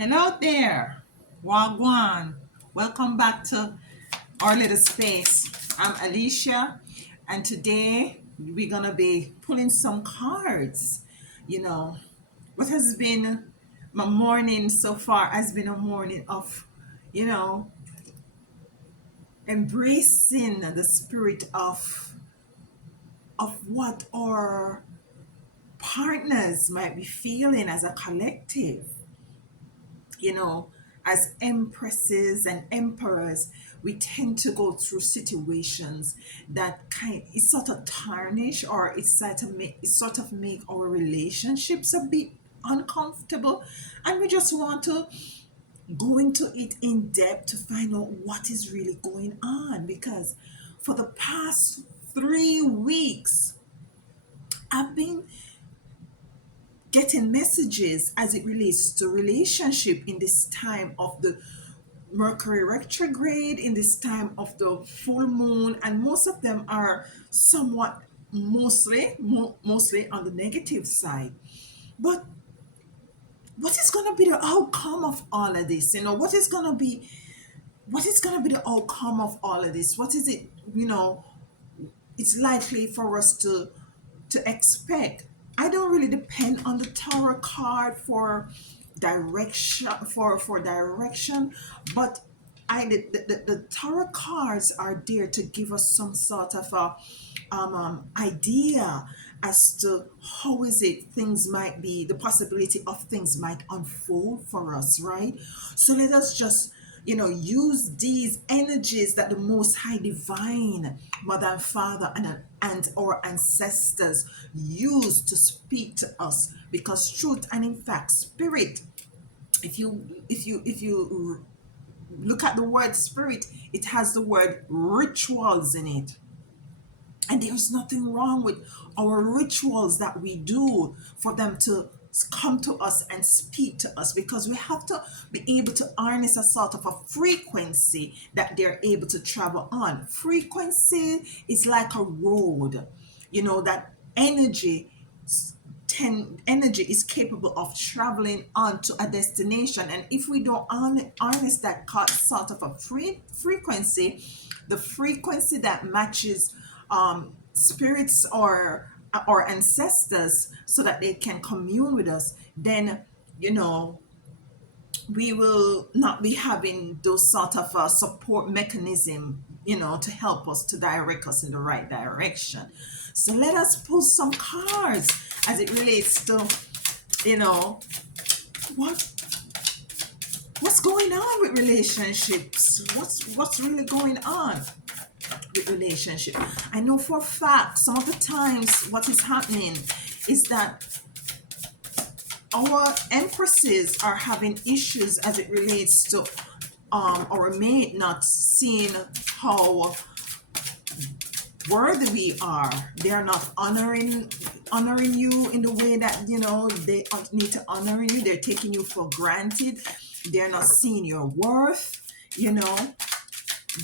Hello there, Wagwan. Welcome back to our little space. I'm Alicia, and today we're gonna be pulling some cards. You know, what has been my morning so far has been a morning of, you know, embracing the spirit of what our partners might be feeling as a collective. you know, as empresses and emperors, we tend to go through situations that kind it sort of tarnish or it sort of make our relationships a bit uncomfortable, and we just want to go into it in depth to find out what is really going on, because for the past 3 weeks I've been getting messages as it relates to relationship in this time of the Mercury retrograde, in this time of the full moon, and most of them are somewhat mostly on the negative side. But what is going to be the outcome of all of this? What is going to be the outcome of all of this? What is it, it's likely for us to expect? I don't really depend on the tarot card for direction, but the tarot cards are there to give us some sort of a idea as to how is it things might be, the possibility of things might unfold for us, right? So let us just use these energies that the Most High Divine Mother and Father and our ancestors use to speak to us, because truth and in fact spirit, if you look at the word spirit, it has the word rituals in it. And there's nothing wrong with our rituals that we do for them to come to us and speak to us, because we have to be able to harness a sort of a frequency that they're able to travel on. Frequency is like a road, that energy is capable of traveling on to a destination. And if we don't harness that sort of a frequency, the frequency that matches spirits or ancestors, so that they can commune with us, then you know we will not be having those sort of support mechanism, to help us, to direct us in the right direction. So let us pull some cards as it relates to, you know, what what's going on with relationships. What's really going on with relationship. I know for a fact some of the times what is happening is that our empresses are having issues as it relates to our mate not seeing how worthy we are. They are not honoring you in the way that they need to honor you. They're taking you for granted. They're not seeing your worth.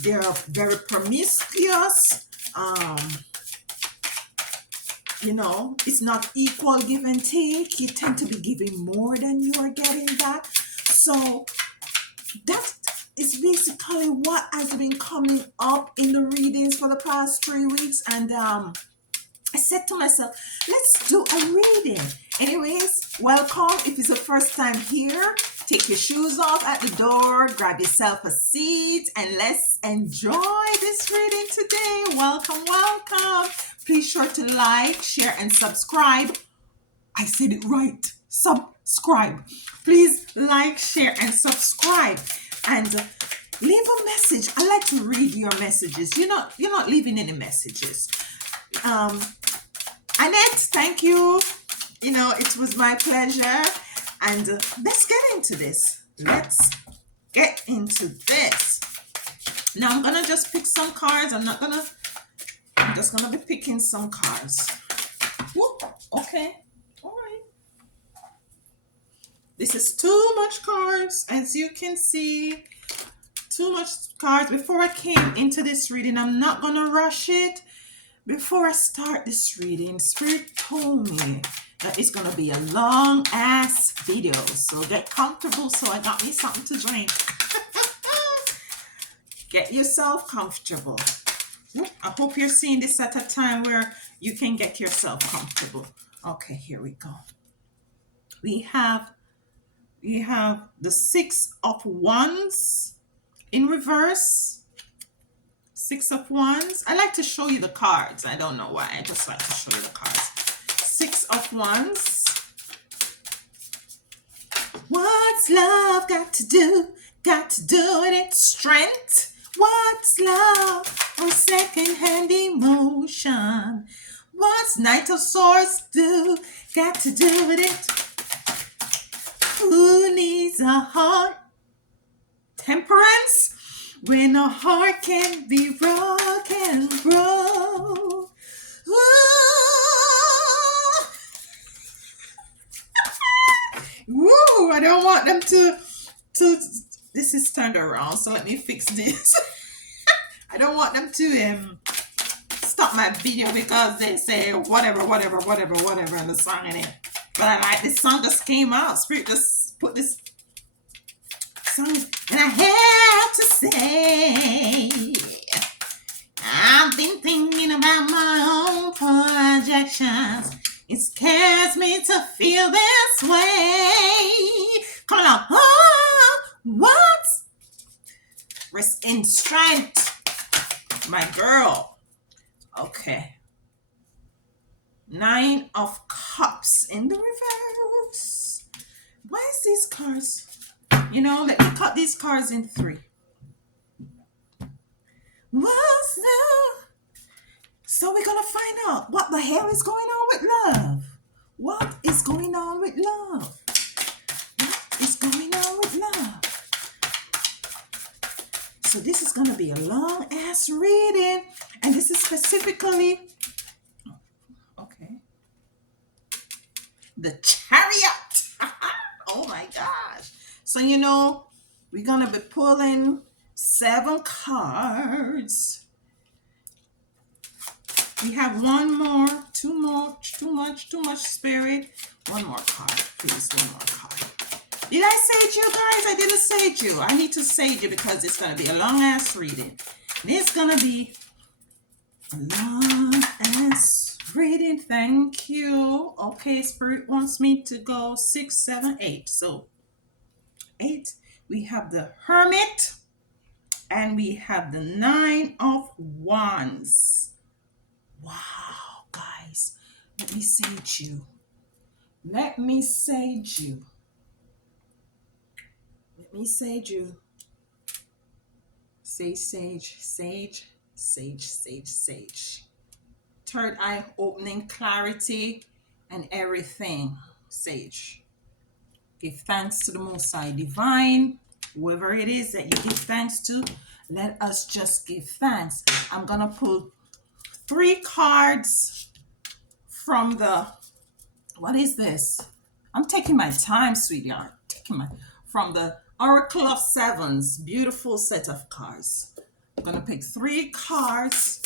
They're very promiscuous. It's not equal give and take. You tend to be giving more than you are getting back. So that is basically what has been coming up in the readings for the past 3 weeks. And I said to myself, let's do a reading. Anyways, welcome. If it's the first time here, take your shoes off at the door, grab yourself a seat, and let's enjoy this reading today. Welcome, welcome. Please sure to like, share, and subscribe. I said it right. Subscribe. Please like, share, and subscribe. And leave a message. I like to read your messages. You're not leaving any messages. Annette, thank you. It was my pleasure. And let's get into this. Now I'm gonna just pick some cards. I'm just gonna be picking some cards. Whoop, okay. All right. This is too much cards, as you can see. Too much cards. Before I came into this reading, I'm not gonna rush it. Before I start this reading, Spirit told me, that it's gonna be a long ass video. So get comfortable. So I got me something to drink. Get yourself comfortable. I hope you're seeing this at a time where you can get yourself comfortable. Okay, here we go. We have the 6 of Wands in reverse. 6 of Wands. I like to show you the cards. I don't know why. I just like to show you the cards. 6 of Wands. What's love got to do? Got to do with its strength. What's love or second-hand emotion? What's Knight of Swords do? Got to do with it. Who needs a heart? Temperance. When a heart can be broken, bro. Woo! I don't want them to. This is turned around, so let me fix this. I don't want them to stop my video because they say whatever, and the song in it. But I like this song just came out. Spirit just put this song, and I have to say, I've been thinking about my own projections. It scares me to feel this way. Come on, oh, what? Rest in strength, my girl. Okay. 9 of Cups in the reverse. Why is these cards? You know, let me cut these cards in 3. What's love? So we're going to find out what the hell is going on with love. What is going on with love? What is going on with love? So this is going to be a long ass reading. And this is specifically, okay, the Chariot. Oh my gosh. So, you know, we're going to be pulling 7 cards. We have one more, too much spirit. One more card, please, one more card. Did I sage you guys? I didn't sage you. I need to sage you because it's going to be a long ass reading. And it's going to be a long ass reading. Thank you. Okay, Spirit wants me to go 6, 7, 8. So 8, we have the Hermit and we have the 9 of Wands. Wow, guys, let me sage you. Let me sage you. Let me sage you. Sage, sage, sage, sage, sage, sage. Third eye opening, clarity, and everything. Sage. Give thanks to the Most High Divine. Whoever it is that you give thanks to, let us just give thanks. I'm going to pull 3 cards from the, what is this? I'm taking my time, sweetheart. From the Oracle of Sevens. Beautiful set of cards. I'm going to pick 3 cards.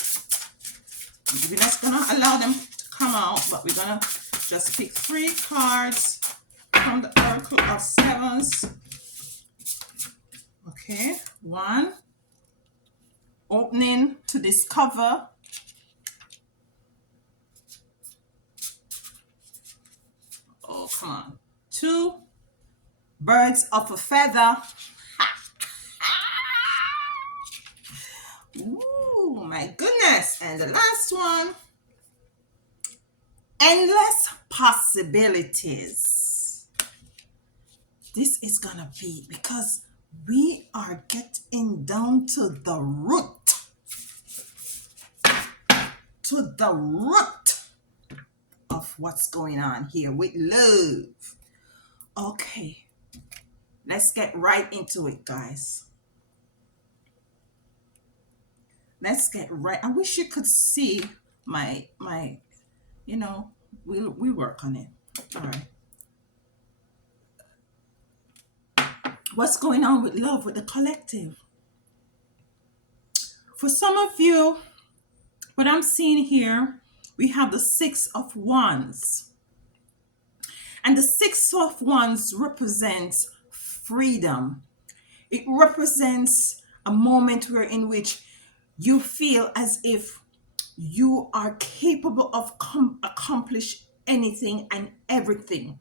We're just going to allow them to come out, but we're going to just pick 3 cards from the Oracle of Sevens. Okay, 1. Opening to discover. Oh, come on. 2. Birds of a feather. Ooh, my goodness. And the last one. Endless possibilities. This is gonna be because we are getting down to the root. To the root of what's going on here with love. Okay. Let's get right into it, guys. Let's get right. I wish you could see my you know, we work on it. All right. What's going on with love, with the collective? For some of you, what I'm seeing here, we have the 6 of Wands. And the Six of Wands represents freedom. It represents a moment where in which you feel as if you are capable of accomplish anything and everything.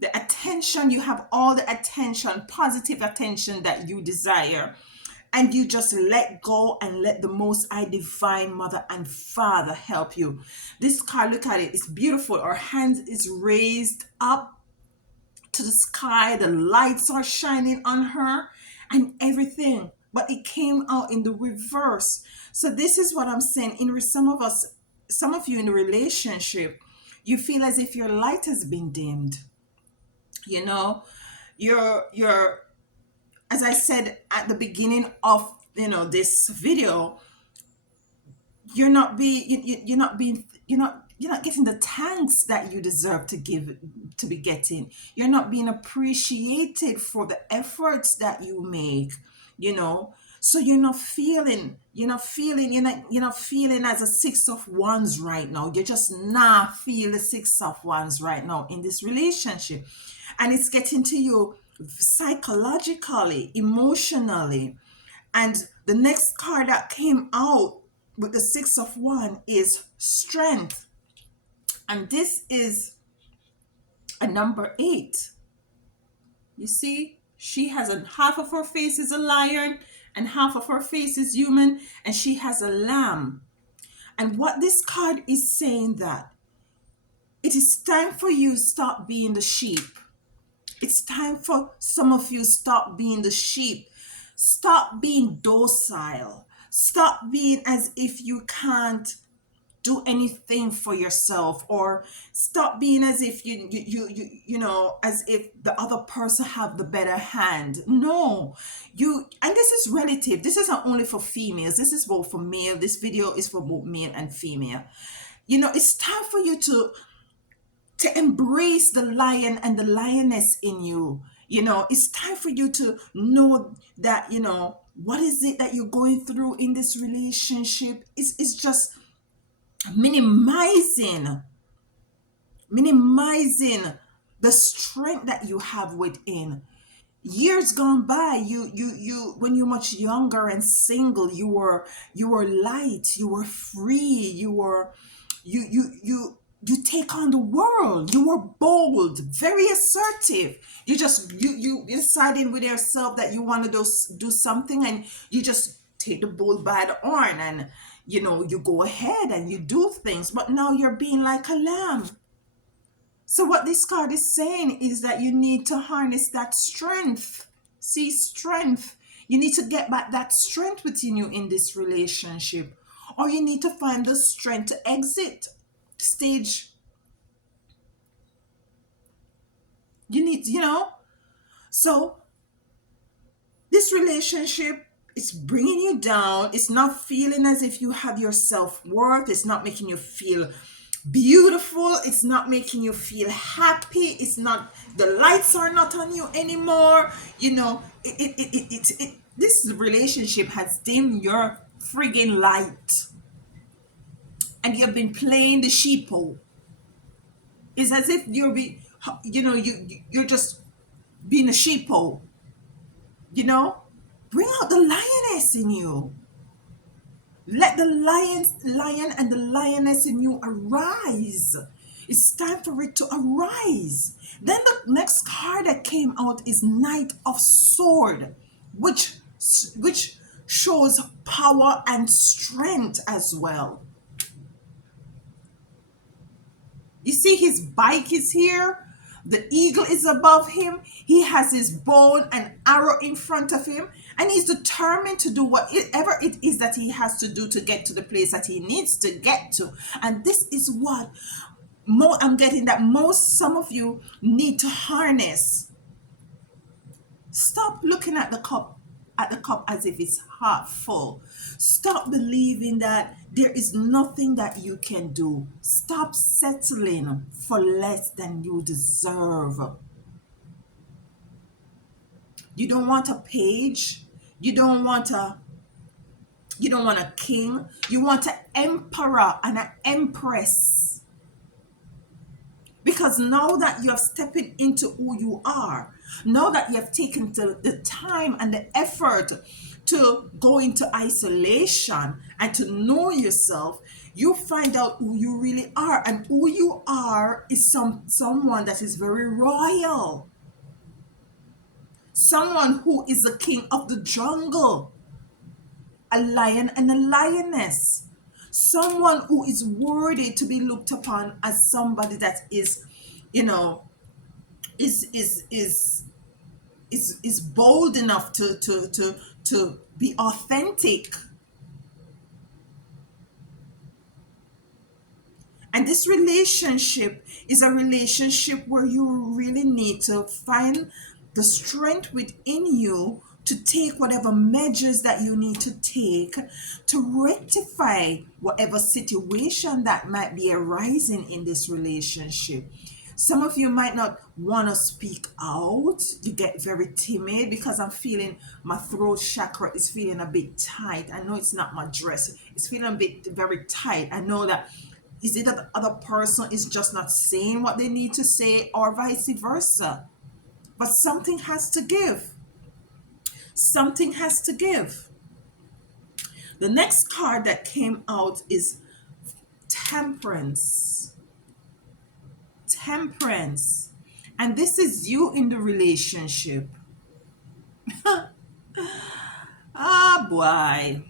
The attention, you have all the attention, positive attention that you desire, and you just let go and let the Most High Divine Mother and Father help you. This card, look at it, it's beautiful. Our hands is raised up to the sky, the lights are shining on her and everything, but it came out in the reverse. So this is what I'm saying. In some of us, some of you in a relationship, you feel as if your light has been dimmed. You know, you're as I said at the beginning of this video, you're not getting the thanks that you deserve to be getting. You're not being appreciated for the efforts that you make, you know. So you're not feeling as a Six of Wands right now. You're just not feel the Six of Wands right now in this relationship, and it's getting to you psychologically, emotionally. And the next card that came out with the Six of Wands is strength. And this is a number 8. You see, she has a half of her face is a lion and half of her face is human, and she has a lamb. And what this card is saying, that it is time for you to stop being the sheep. It's time for some of you stop being the sheep. Stop being docile. Stop being as if you can't do anything for yourself, or stop being as if as if the other person have the better hand. No, and this is relative. This isn't only for females. This is both for male. This video is for both male and female. It's time for you to embrace the lion and the lioness in you. It's time for you to know that, what is it that you're going through in this relationship. It's just minimizing the strength that you have within. Years gone by, you when you're much younger and single, you were light, you were free, you take on the world. You were bold, very assertive. You deciding with yourself that you want to do something, and you just take the bull by the horn, and you go ahead and you do things. But now you're being like a lamb. So what this card is saying is that you need to harness that strength. See, strength. You need to get back that strength within you in this relationship, or you need to find the strength to exit stage. You need, so this relationship is bringing you down. It's not feeling as if you have your self-worth. It's not making you feel beautiful. It's not making you feel happy. It's not, the lights are not on you anymore. This relationship has dimmed your friggin' light, and you've been playing the sheeple. It's as if you're just being a sheeple. Bring out the lioness in you. Let the lion and the lioness in you arise. It's time for it to arise. Then the next card that came out is Knight of Sword, which shows power and strength as well. You see, his bike is here. The eagle is above him. He has his bow and arrow in front of him. And he's determined to do whatever it is that he has to do to get to the place that he needs to get to. And this is what I'm getting, that some of you need to harness. Stop looking at the cup as if it's half full. Stop believing that there is nothing that you can do. Stop settling for less than you deserve. You don't want a page. You don't want a king. You want an emperor and an empress. Because now that you have stepped into who you are, now that you have taken the time and the effort to go into isolation and to know yourself, you find out who you really are. And who you are is someone that is very royal, someone who is the king of the jungle, a lion and a lioness, someone who is worthy to be looked upon as somebody that is, you know, is bold enough to be authentic. And this relationship is a relationship where you really need to find the strength within you to take whatever measures that you need to take to rectify whatever situation that might be arising in this relationship. Some of you might not want to speak out. You get very timid because I'm feeling my throat chakra is feeling a bit tight. I know it's not my dress. It's feeling a bit very tight. I know that is it that the other person is just not saying what they need to say or vice versa? But something has to give. Something has to give. The next card that came out is temperance. Temperance. And this is you in the relationship. Ah, boy.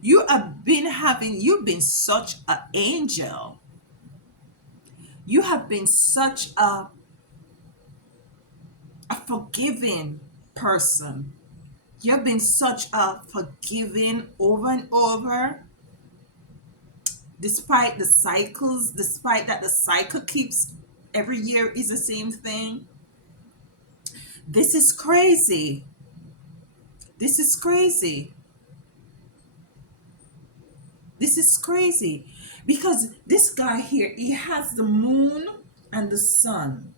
You've been such an angel. You have been such a forgiving person. You've been such a forgiving over and over, despite the cycles, despite that the cycle keeps every year is the same thing. This is crazy. This is crazy. This is crazy. Because this guy here, he has the moon and the sun.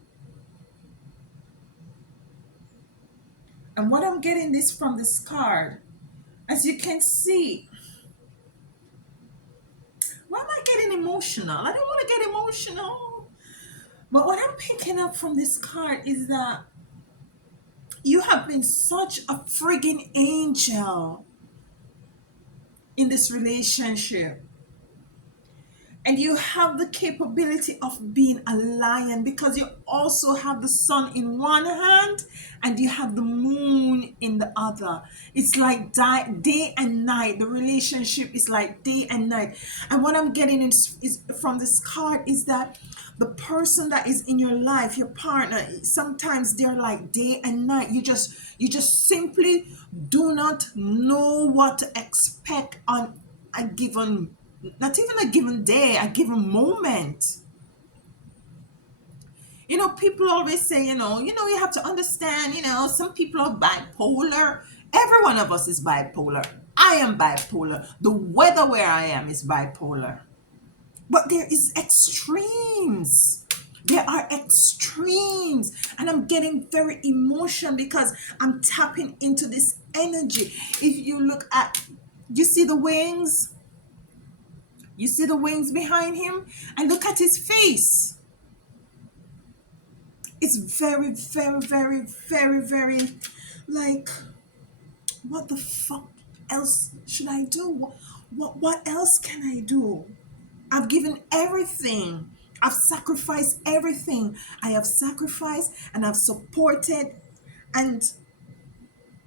And what I'm getting this from this card, as you can see, why am I getting emotional? I don't want to get emotional. But what I'm picking up from this card is that you have been such a friggin' angel in this relationship. And you have the capability of being a lion because you also have the sun in one hand and you have the moon in the other. It's like day and night. The relationship is like day and night. And what I'm getting is from this card is that the person that is in your life, your partner, sometimes they're like day and night. You just simply do not know what to expect on a given, not even a given day, a given moment. People always say, you have to understand, some people are bipolar. Every one of us is bipolar. I am bipolar. The weather where I am is bipolar. But there is extremes. There are extremes. And I'm getting very emotional because I'm tapping into this energy. If you look at, you see the wings? You see the wings behind him? And look at his face. It's very, very, very, very, very like, what the fuck else should I do? What else can I do? I've given everything. I've sacrificed everything. I have sacrificed and I've supported. And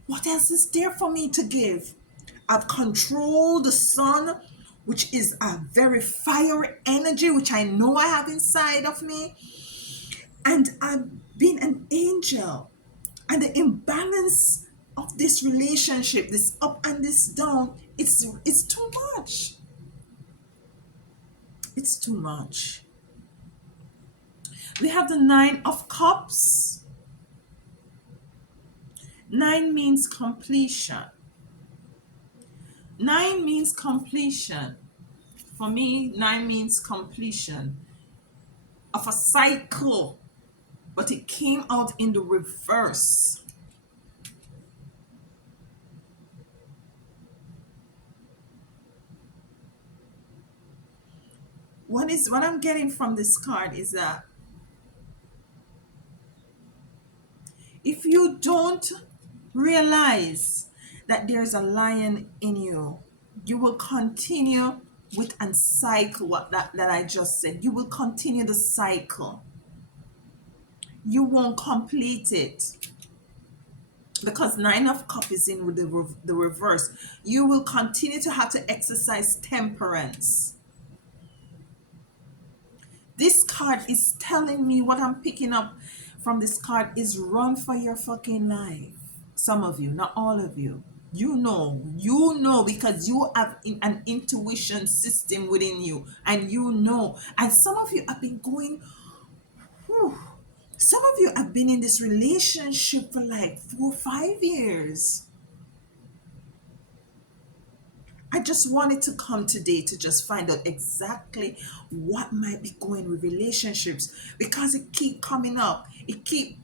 what else is there for me to give? I've controlled the sun, which is a very fiery energy, which I know I have inside of me. And I've been an angel. And the imbalance of this relationship, this up and this down, it's too much. It's too much. We have the Nine of Cups. Nine means completion. Nine means completion. For me, nine means completion of a cycle, but it came out in the reverse. what I'm getting from this card is that if you don't realize that there's a lion in you, you will continue with and cycle what that I just said. You will continue the cycle. You won't complete it because nine of cup is in with the reverse. You will continue to have to exercise temperance. This card is telling me what I'm picking up from this card is run for your fucking life. Some of you, not all of you. You know because you have an intuition system within you, and you know. And some of you have been going, whew, some of you have been in this relationship for like 4 or 5 years. I just wanted to come today to just find out exactly what might be going with relationships because it keep coming up. It keep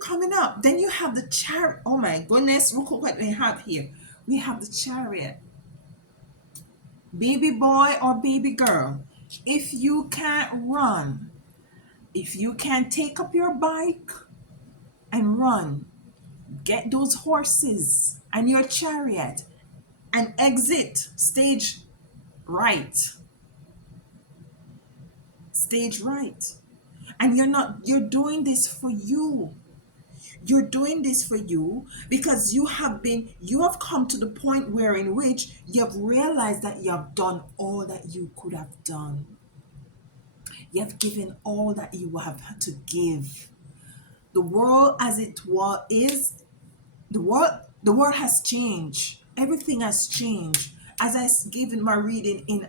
coming up. Then you have the chariot. Oh my goodness, look at what we have here. We have the chariot. Baby boy or baby girl, if you can't run, if you can't take up your bike and run, get those horses and your chariot and exit right stage right. And you're doing this for you. You're doing this for you because you have come to the point where in which you have realized that you have done all that you could have done. You have given all that you have had to give. The world as it was is the world has changed. Everything has changed. As gave in my reading in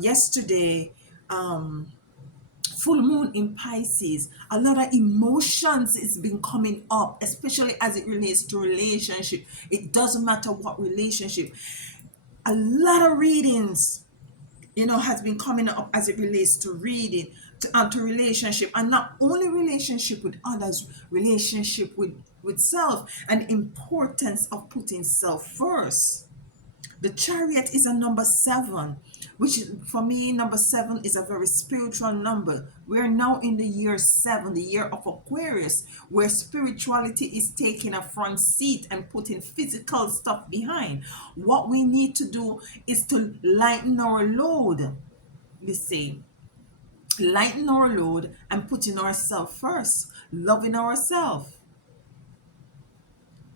yesterday, full moon in Pisces, a lot of emotions is been coming up, especially as it relates to relationship. It doesn't matter what relationship. A lot of readings, has been coming up as it relates to reading, to relationship, and not only relationship with others, relationship with self, and importance of putting self first. The chariot is a number 7, which for me, number 7 is a very spiritual number. We're now in the year 7, the year of Aquarius, where spirituality is taking a front seat and putting physical stuff behind. What we need to do is to lighten our load. You see, lighten our load and putting ourselves first, loving ourselves.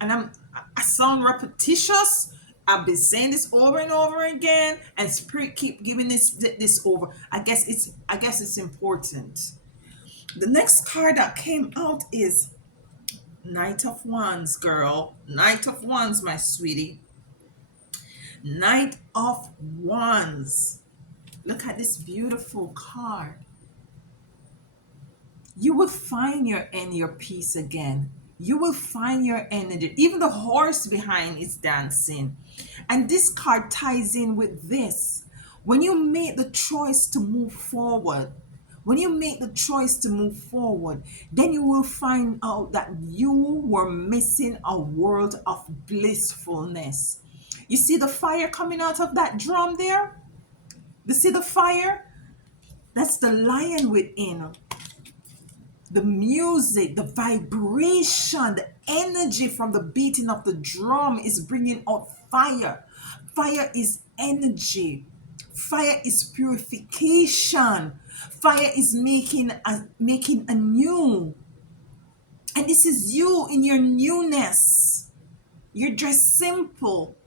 And I sound repetitious. I've been saying this over and over again, and spirit keep giving this over. I guess it's important. The next card that came out is Knight of Wands, girl. Knight of Wands, my sweetie. Knight of Wands. Look at this beautiful card. You will find your peace again. You will find your energy. Even the horse behind is dancing. And this card ties in with this. When you make the choice to move forward, then you will find out that you were missing a world of blissfulness. You see the fire coming out of that drum there? You see the fire? That's the lion within. The music, the vibration, the energy from the beating of the drum is bringing out fire. Fire is energy. Fire is purification. Fire is making a new. And this is you in your newness. You're dressed simple.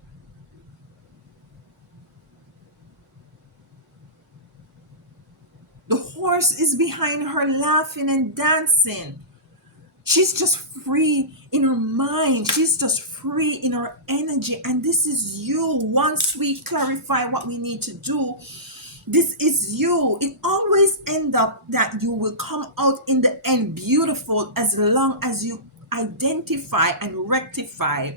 The horse is behind her laughing and dancing. She's just free in her mind. She's just free in her energy. And this is you. Once we clarify what we need to do, this is you. It always end up that you will come out in the end beautiful as long as you identify and rectify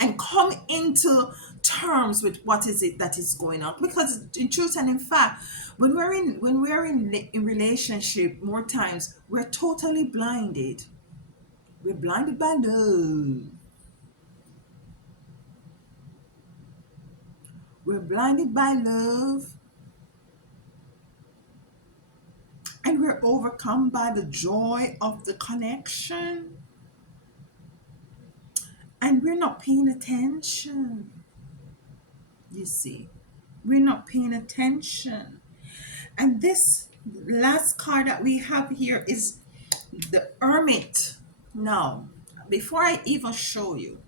and come into terms with what is it that is going on. Because in truth and in fact, when we're in relationship, more times we're totally blinded. We're blinded by love. We're blinded by love. and we're overcome by the joy of the connection, and we're not paying attention. You see, we're not paying attention. And this last card that we have here is the Hermit. Now, before I even show you,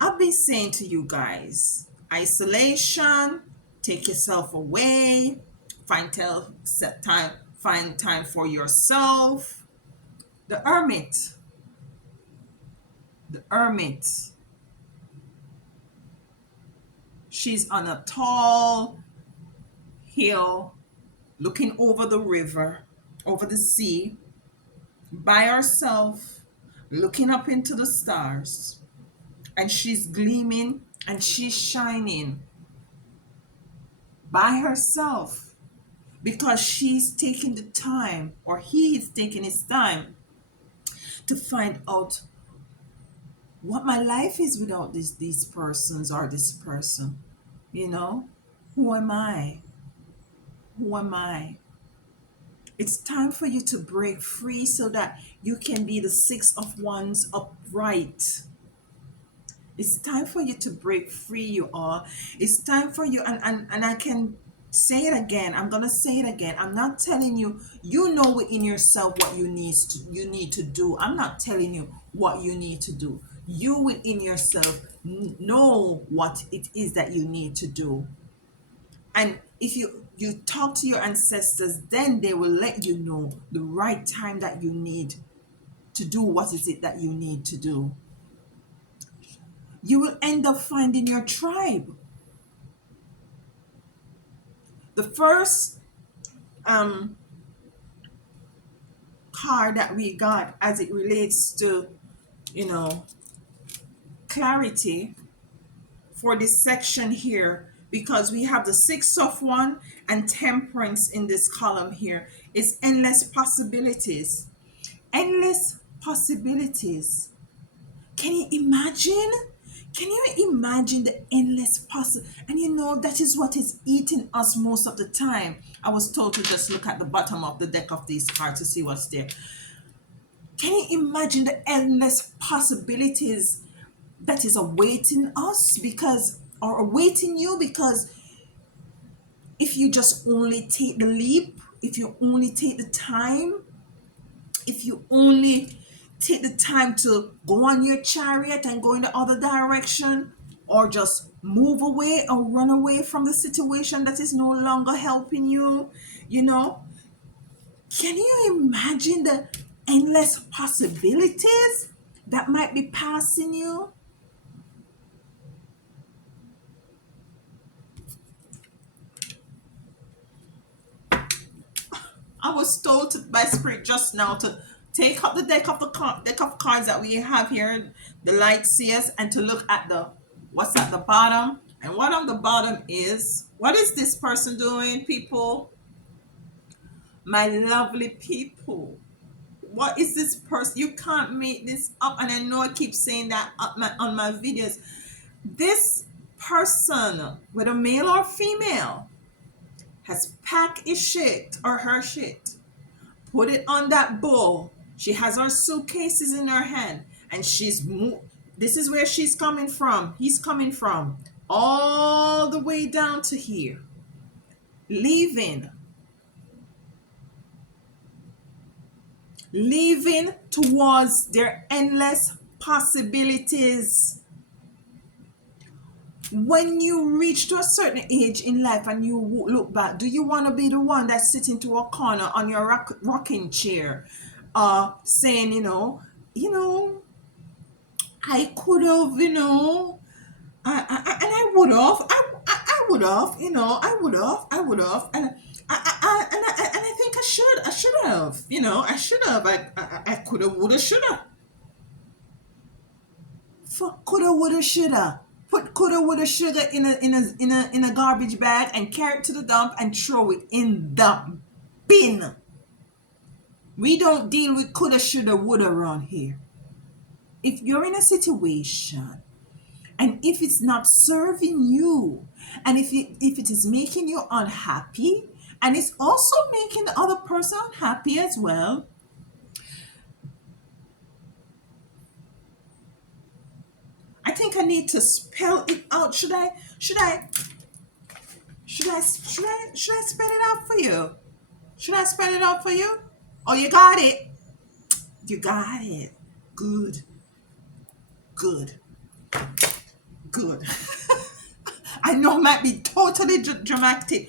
I've been saying to you guys, isolation, take yourself away, set time, find time for yourself. The Hermit, the Hermit, she's on a tall hill looking over the river, over the sea, by herself, looking up into the stars. And she's gleaming and she's shining by herself because she's taking the time, or he is taking his time to find out what my life is without these persons or this person. You know, who am I? Who am I? It's time for you to break free so that you can be the Six of Wands upright. It's time for you to break free, you all. It's time for you, and I can say it again. I'm gonna say it again. I'm not telling you, you know within yourself what you need to do. I'm not telling you what you need to do. You within yourself know what it is that you need to do. And if you talk to your ancestors, then they will let you know the right time that you need to do what is it that you need to do. You will end up finding your tribe. The first um, card that we got as it relates to, you know, clarity for this section here, because we have the Six of One and Temperance in this column here, is endless possibilities. Endless possibilities. Can you imagine? Can you imagine the endless possible? And you know, that is what is eating us most of the time. I was told to just look at the bottom of the deck of these cards to see what's there. Can you imagine the endless possibilities that is awaiting us because, or awaiting you, because if you just only take the leap, if you only take the time, if you only take the time to go on your chariot and go in the other direction, or just move away or run away from the situation that is no longer helping you, you know, can you imagine the endless possibilities that might be passing you? I was told by Spirit just now to take up the deck of cards that we have here, the light seers, and to look at the what's at the bottom. And what on the bottom is, what is this person doing, people? My lovely people. What is this person? You can't make this up. And I know I keep saying that on my videos. This person, whether male or female, has packed his shit or her shit, put it on that bowl. She has her suitcases in her hand, and this is where she's coming from. He's coming from all the way down to here, leaving towards their endless possibilities. When you reach to a certain age in life and you look back, do you want to be the one that's sitting to a corner on your rocking chair, saying, I could have, and I would have, I would have, I would have, and I think I should have, I could have, would have, should have. For coulda, woulda, shoulda. Put coulda, woulda, shoulda in a garbage bag and carry it to the dump and throw it in the bin. We don't deal with coulda, shoulda, woulda around here. If you're in a situation and if it's not serving you, and if it is making you unhappy, And it's also making the other person happy as well. I think I need to spell it out. Should I spell it out for you? Should I spell it out for you? Oh, you got it. You got it. Good. Good. Good. I know it might be totally dramatic,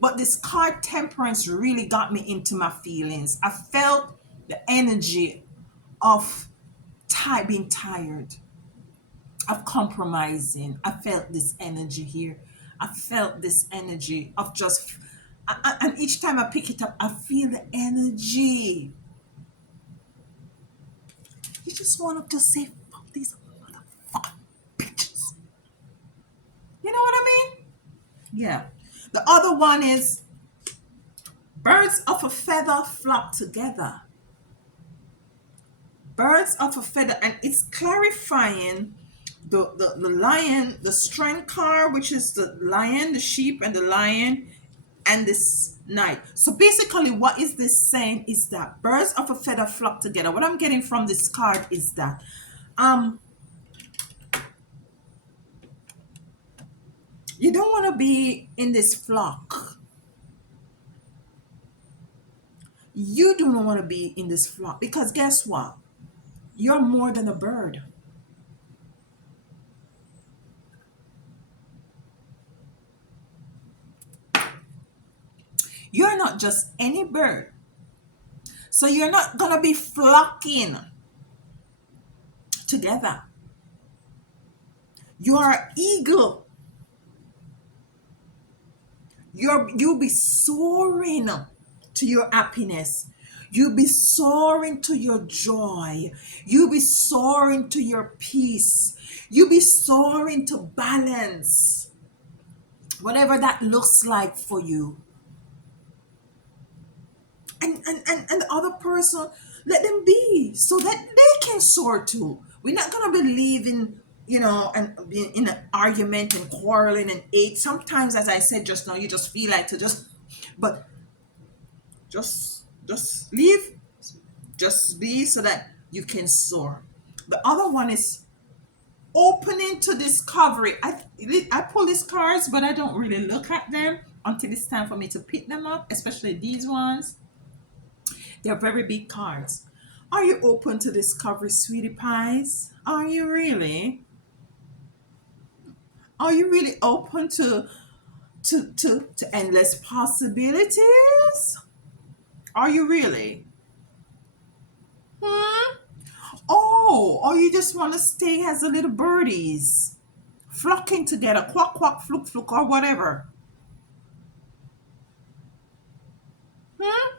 but this card temperance really got me into my feelings. I felt the energy of being tired, of compromising. I felt this energy here. I felt this energy of just, and each time I pick it up, I feel the energy. You just want to just say, fuck these motherfucking bitches. You know what I mean? Yeah. The other one is birds of a feather flock together. Birds of a feather, and it's clarifying the lion, the strength card, which is the lion, the sheep, and the lion, and this knight. So basically, what is this saying is that birds of a feather flock together. What I'm getting from this card is that um you don't want to be in this flock. You do not want to be in this flock because guess what? You're more than a bird. You're not just any bird. So you're not going to be flocking together. You're an eagle. You'll be soaring to your happiness. You'll be soaring to your joy. You'll be soaring to your peace. You'll be soaring to balance. Whatever that looks like for you. And the other person, let them be so that they can soar too. We're not gonna be leaving, and being in an argument and quarreling and hate. Sometimes, as I said just now, you just feel like to just, but just leave, just be so that you can soar. The other one is opening to discovery. I pull these cards, but I don't really look at them until it's time for me to pick them up, especially these ones. They're very big cards. Are you open to discovery, sweetie pies? Are you really? Are you really open to endless possibilities? Are you really? Hmm? Oh, or you just want to stay as a little birdies, flocking together, quack quack, fluke fluke, or whatever. Hmm?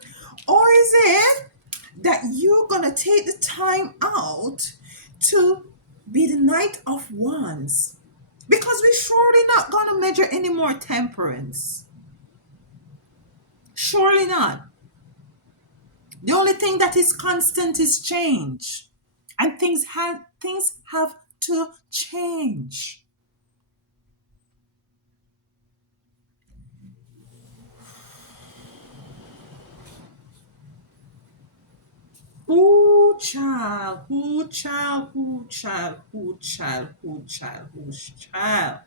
Or is it that you're gonna take the time out to be the Knight of Wands? Because we're surely not gonna measure any more temperance. Surely not. The only thing that is constant is change. And things have to change. Who child, who child, who child, who child, who child, who's child.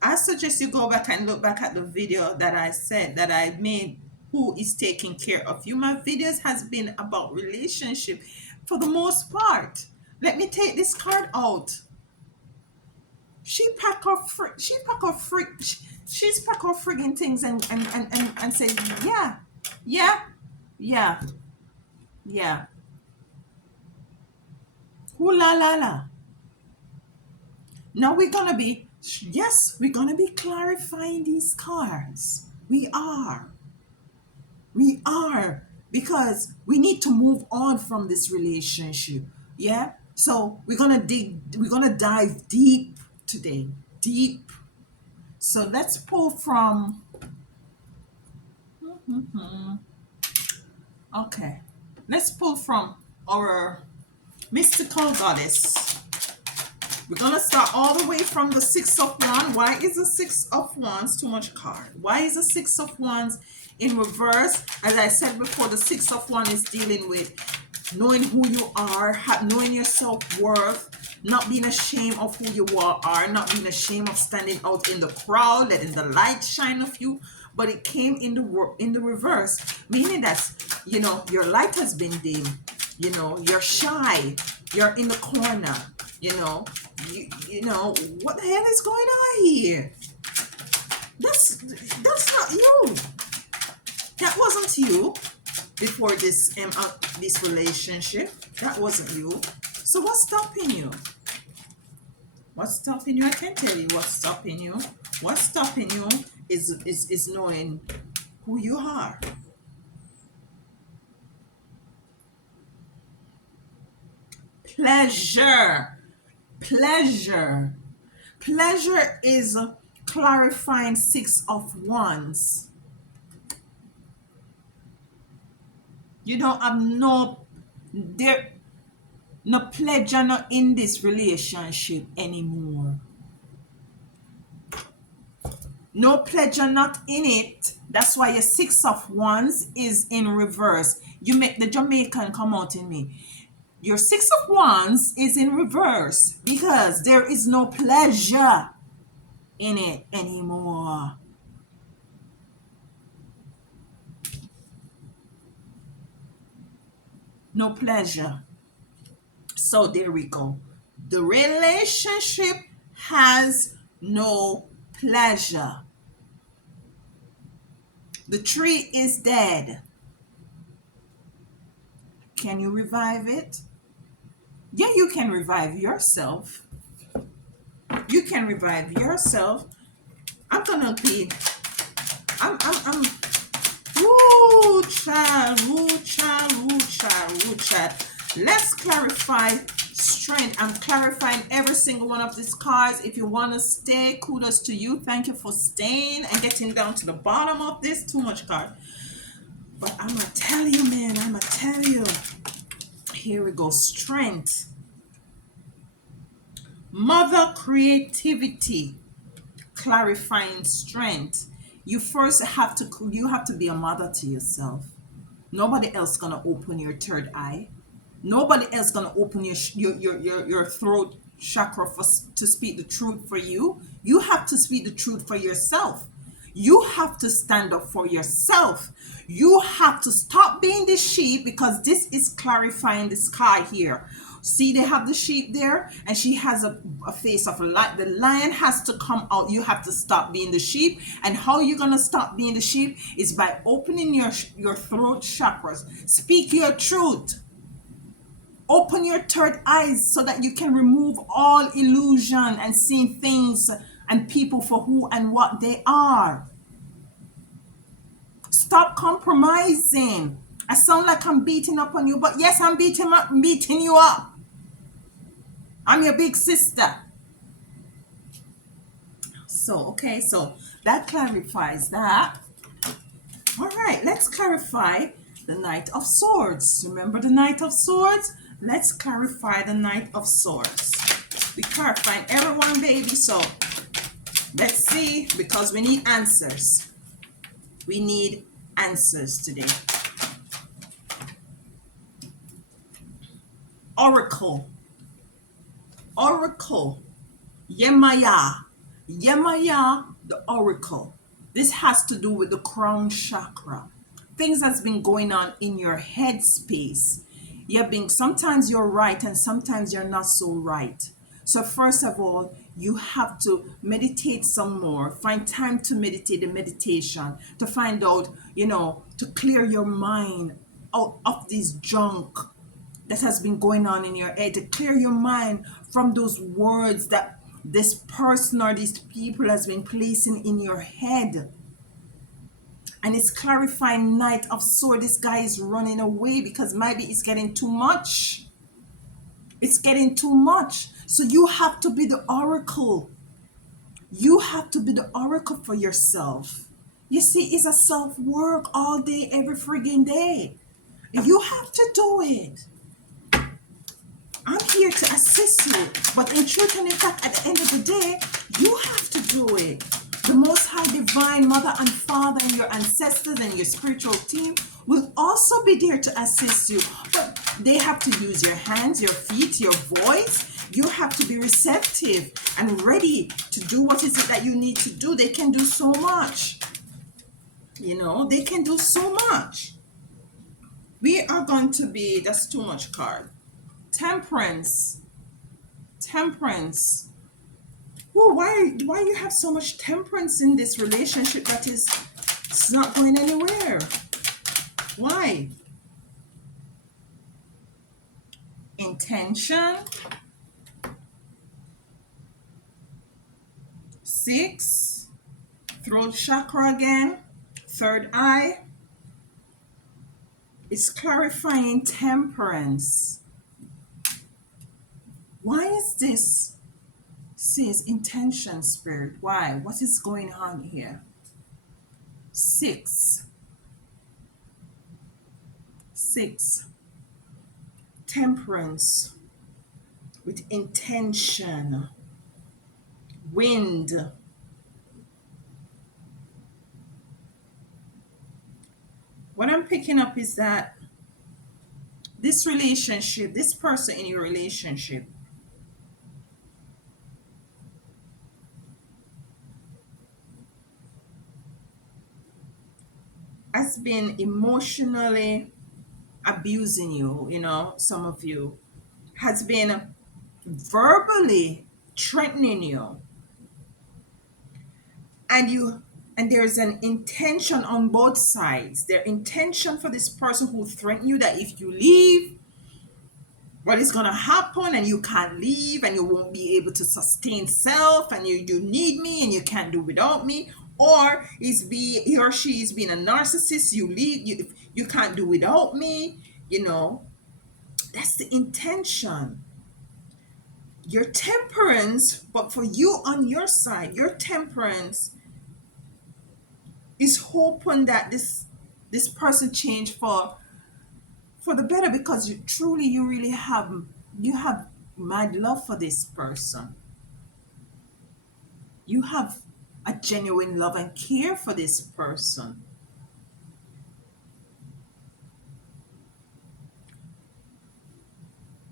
I suggest you go back and look back at the video that I said that I made. Who is taking care of you? My videos has been about relationship for the most part. Let me take this card out. She's pack her frigging things and say, yeah, yeah, yeah, yeah. Ooh la la la. Now we're gonna be clarifying these cards. We are because we need to move on from this relationship. Yeah. So we're gonna dive deep today. Deep. So let's pull from, okay. Let's pull from our mystical goddess. We're gonna start all the way from the Six of Wands. Why is the Six of Wands too much card? Why is the Six of Wands in reverse? As I said before, the Six of Wands is dealing with knowing who you are, knowing your self-worth, not being ashamed of who you are, not being ashamed of standing out in the crowd, letting the light shine of you. But it came in the reverse, meaning that your light has been dim. You're shy. You're in the corner. What the hell is going on here? That's not you. That wasn't you before this relationship. That wasn't you. So what's stopping you? What's stopping you? I can tell you what's stopping you. What's stopping you is knowing who you are. Pleasure. Pleasure. Pleasure is clarifying Six of Wands. You don't have no pleasure not in this relationship anymore. No pleasure not in it. That's why your Six of Wands is in reverse. You make the Jamaican come out in me. Your Six of Wands is in reverse because there is no pleasure in it anymore. No pleasure. So there we go. The relationship has no pleasure. The tree is dead. Can you revive it? Yeah, you can revive yourself. You can revive yourself. I'm gonna be. I'm. Woo, child, woo, child, woo, child, woo, child. Let's clarify strength. I'm clarifying every single one of these cards. If you want to stay, kudos to you. Thank you for staying and getting down to the bottom of this. Too much card. But I'm going to tell you, man. I'm going to tell you. Here we go. Strength. Mother creativity. Clarifying strength. You have to be a mother to yourself. Nobody else gonna open your third eye. Nobody else gonna open your throat chakra to speak the truth for you. You have to speak the truth for yourself. You have to stand up for yourself. You have to stop being the sheep, because this is clarifying the sky here. See, they have the sheep there, and she has a face of a lion. The lion has to come out. You have to stop being the sheep. And how you're going to stop being the sheep is by opening your throat chakras. Speak your truth. Open your third eyes so that you can remove all illusion and seeing things and people for who and what they are. Stop compromising. I sound like I'm beating up on you, but yes, I'm beating you up. I'm your big sister. So that clarifies that. All right, let's clarify the Knight of Swords. Remember the Knight of Swords? Let's clarify the Knight of Swords. We're clarifying everyone, baby. So let's see, because we need answers. We need answers today. Oracle. Oracle. Yemaya. Yemaya, the oracle. This has to do with the crown chakra. Things that's been going on in your head space. Sometimes you're right and sometimes you're not so right. So first of all, you have to meditate some more. Find time to meditate, the meditation, to find out, to clear your mind out of this junk that has been going on in your head, to clear your mind from those words that this person or these people has been placing in your head. And it's clarifying Knight of Swords. This guy is running away because maybe it's getting too much. It's getting too much. So you have to be the oracle. You have to be the oracle for yourself. You see, it's a self-work all day, every friggin' day. You have to do it. I'm here to assist you. But in truth and in fact, at the end of the day, you have to do it. The Most High Divine Mother and Father and your ancestors and your spiritual team will also be there to assist you. But they have to use your hands, your feet, your voice. You have to be receptive and ready to do what is it that you need to do. They can do so much. You know, they can do so much. We are going to be, that's too much card. Temperance. Temperance. Oh, why you have so much temperance in this relationship that is, it's not going anywhere? Why? Intention. 6. Throat chakra again. Third eye. It's clarifying temperance. Why is this? Says intention, spirit. Why? What is going on here? 6. 6. Temperance with intention. Wind. What I'm picking up is that this relationship, this person in your relationship, has been emotionally abusing you, you know, some of you, has been verbally threatening you, and there's an intention on both sides. Their intention for this person who threatened you that if you leave, what is going to happen, and you can't leave and you won't be able to sustain self, and you need me and you can't do without me. Or he or she is being a narcissist. You leave, you can't do without me, you know. That's the intention. Your temperance, but for you on your side, your temperance is hoping that this person change for the better, because you really have, you have mad love for this person. You have a genuine love and care for this person.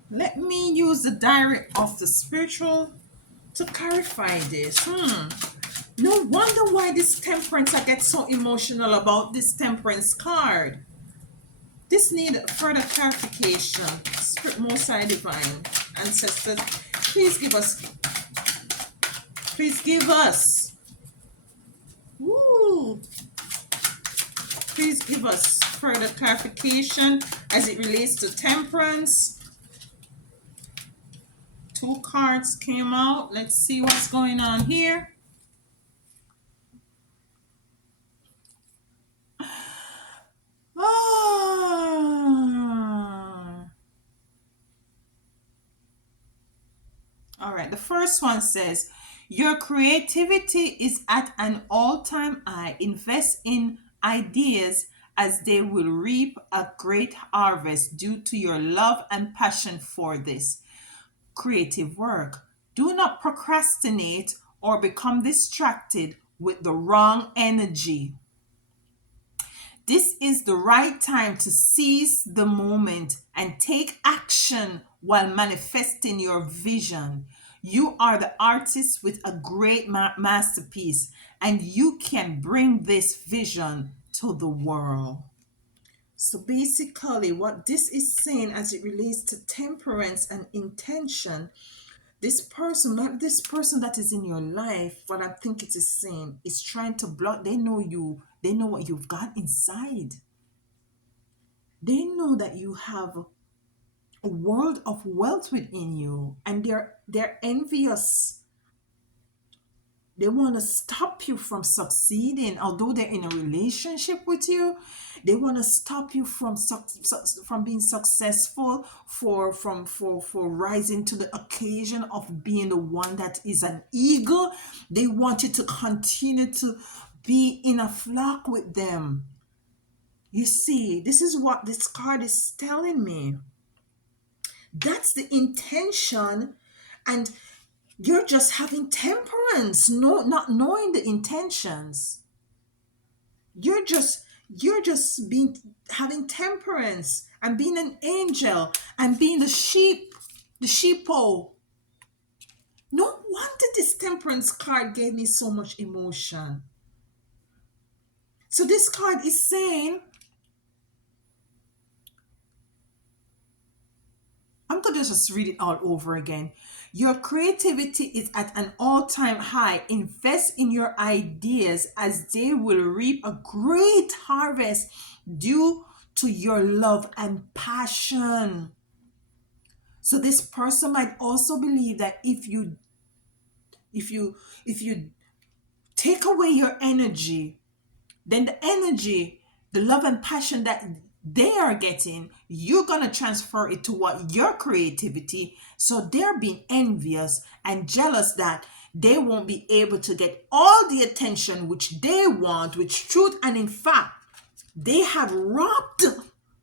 Let me use the diary of the spiritual to clarify this. No wonder why this temperance, I get so emotional about this temperance card. This need further clarification. Spirit, Most High Divine Ancestors, please give us, please give us, woo, please give us further clarification as it relates to temperance. 2 cards came out. Let's see what's going on here. Ah. All right, the first one says, your creativity is at an all-time high. Invest in ideas as they will reap a great harvest due to your love and passion for this creative work. Do not procrastinate or become distracted with the wrong energy. This is the right time to seize the moment and take action while manifesting your vision. You are the artist with a great masterpiece, and you can bring this vision to the world. So basically, what this is saying as it relates to temperance and intention, this person, not this person that is in your life, what I think it is saying is trying to block. They know you, they know what you've got inside. They know that you have a world of wealth within you, and they're envious. They want to stop you from succeeding. Although they're in a relationship with you, they want to stop you from from being successful, for rising to the occasion of being the one that is an eagle. They want you to continue to be in a flock with them. You see, this is what this card is telling me. That's the intention. And you're just having temperance, no, not knowing the intentions. You're just being having temperance and being an angel and being the sheepo. No wonder this temperance card gave me so much emotion. So this card is saying, I'm going to just read it all over again. Your creativity is at an all-time high. Invest in your ideas as they will reap a great harvest due to your love and passion. So this person might also believe that if you if you take away your energy, then the energy, the love and passion that they are getting, you're going to transfer it to what your creativity. So they're being envious and jealous that they won't be able to get all the attention which they want, which truth and in fact they have robbed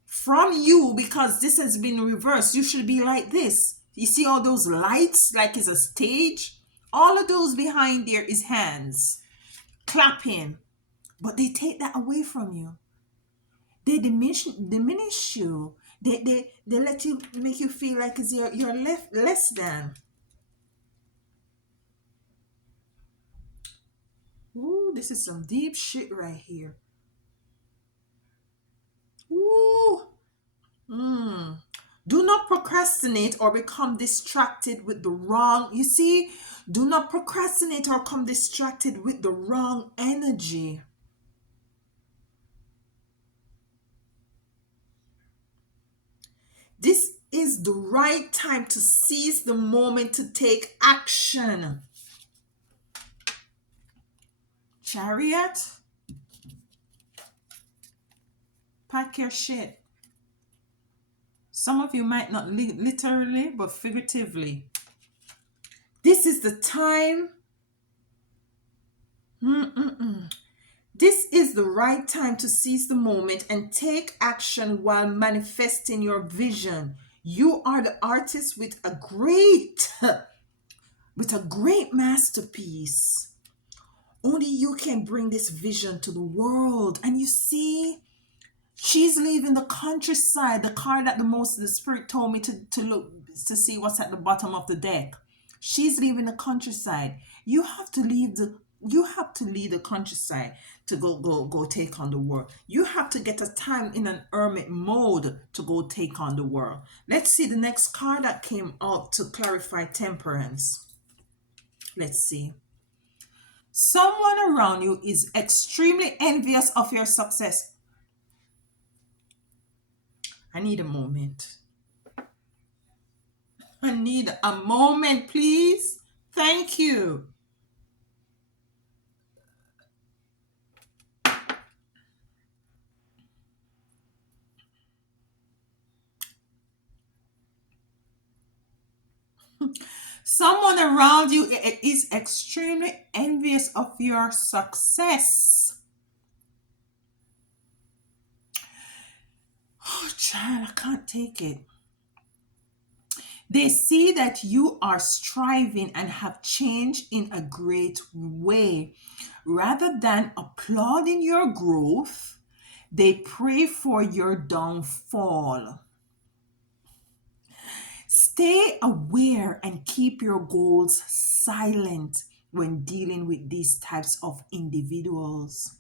from you, because this has been reversed. You should be like this. You see all those lights like it's a stage? All of those behind there is hands clapping. But they take that away from you. They diminish you. They let you, make you feel like it's you're less than. Ooh, this is some deep shit right here. Ooh. Mm. Do not procrastinate or become distracted with the wrong. You see, do not procrastinate or become distracted with the wrong energy. This is the right time to seize the moment to take action. Chariot, pack your shit. Some of you might not literally, but figuratively. This is the time. This is the right time to seize the moment and take action while manifesting your vision. You are the artist with a great masterpiece. Only you can bring this vision to the world. And you see, she's leaving the countryside, the card that the spirit told me to look to see what's at the bottom of the deck. She's leaving the countryside. You have to leave the countryside to go take on the world. You have to get a time in an hermit mode to go take on the world. Let's see the next card that came out to clarify temperance. Let's see. Someone around you is extremely envious of your success. I need a moment. I need a moment, please. Thank you. Someone around you is extremely envious of your success. Oh, child, I can't take it. They see that you are striving and have changed in a great way. Rather than applauding your growth, they pray for your downfall. Stay aware and keep your goals silent when dealing with these types of individuals.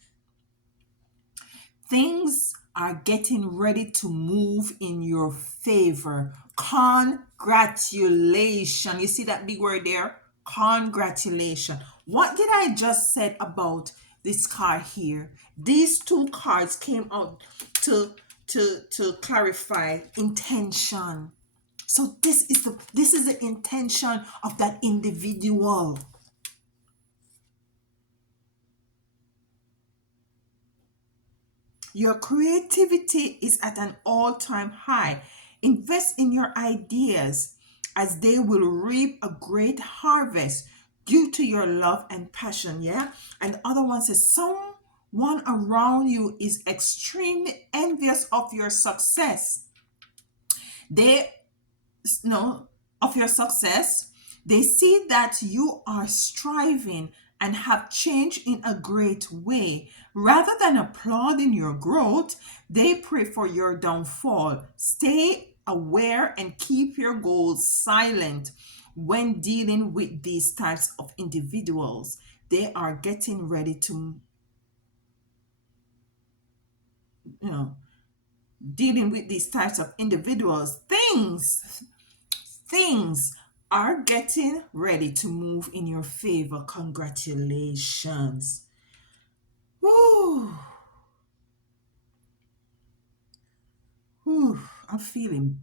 Things are getting ready to move in your favor. Congratulations. You see that big word there? Congratulations. What did I just said about this card here? These two cards came out to clarify intention. So this is the intention of that individual. Your creativity is at an all-time high. Invest in your ideas as they will reap a great harvest due to your love and passion. Yeah. And the other one says, someone around you is extremely envious of your success. They no, of your success. They see that you are striving and have changed in a great way. Rather than applauding your growth, they pray for your downfall. Stay aware and keep your goals silent when dealing with these types of individuals. They are getting ready to, you know, dealing with these types of individuals, things are getting ready to move in your favor. Congratulations. Woo, woo. I'm feeling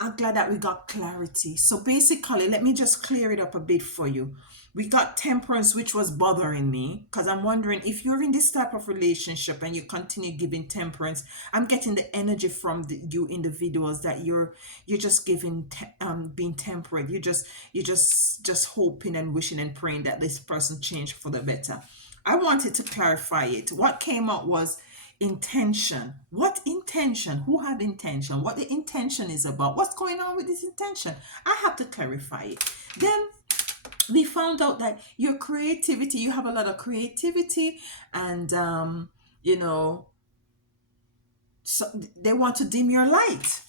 I'm glad that we got clarity. So basically, let me just clear it up a bit for you. We got temperance, which was bothering me because I'm wondering if you're in this type of relationship and you continue giving temperance. I'm getting the energy from you individuals that you're just giving being temperate. You just hoping and wishing and praying that this person change for the better. I wanted to clarify it. What came up was intention. What intention? Who had intention? What the intention is about? What's going on with this intention? I have to clarify it. Then we found out that your creativity, you have a lot of creativity, and you know, so they want to dim your light.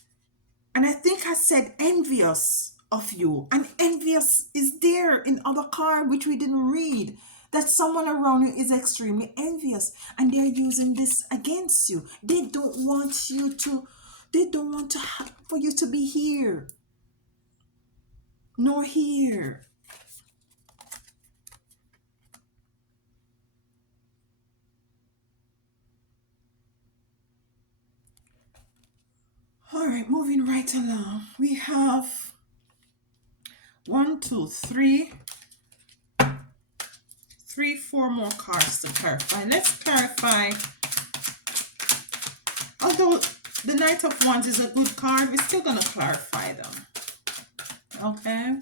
And I think I said envious of you. And envious is there in other card which we didn't read. That someone around you is extremely envious and they're using this against you. They don't want to for you to be here nor here. All right, moving right along. We have one, two, four more cards to clarify. Let's clarify. Although the Knight of Wands is a good card, we're still going to clarify them. Okay?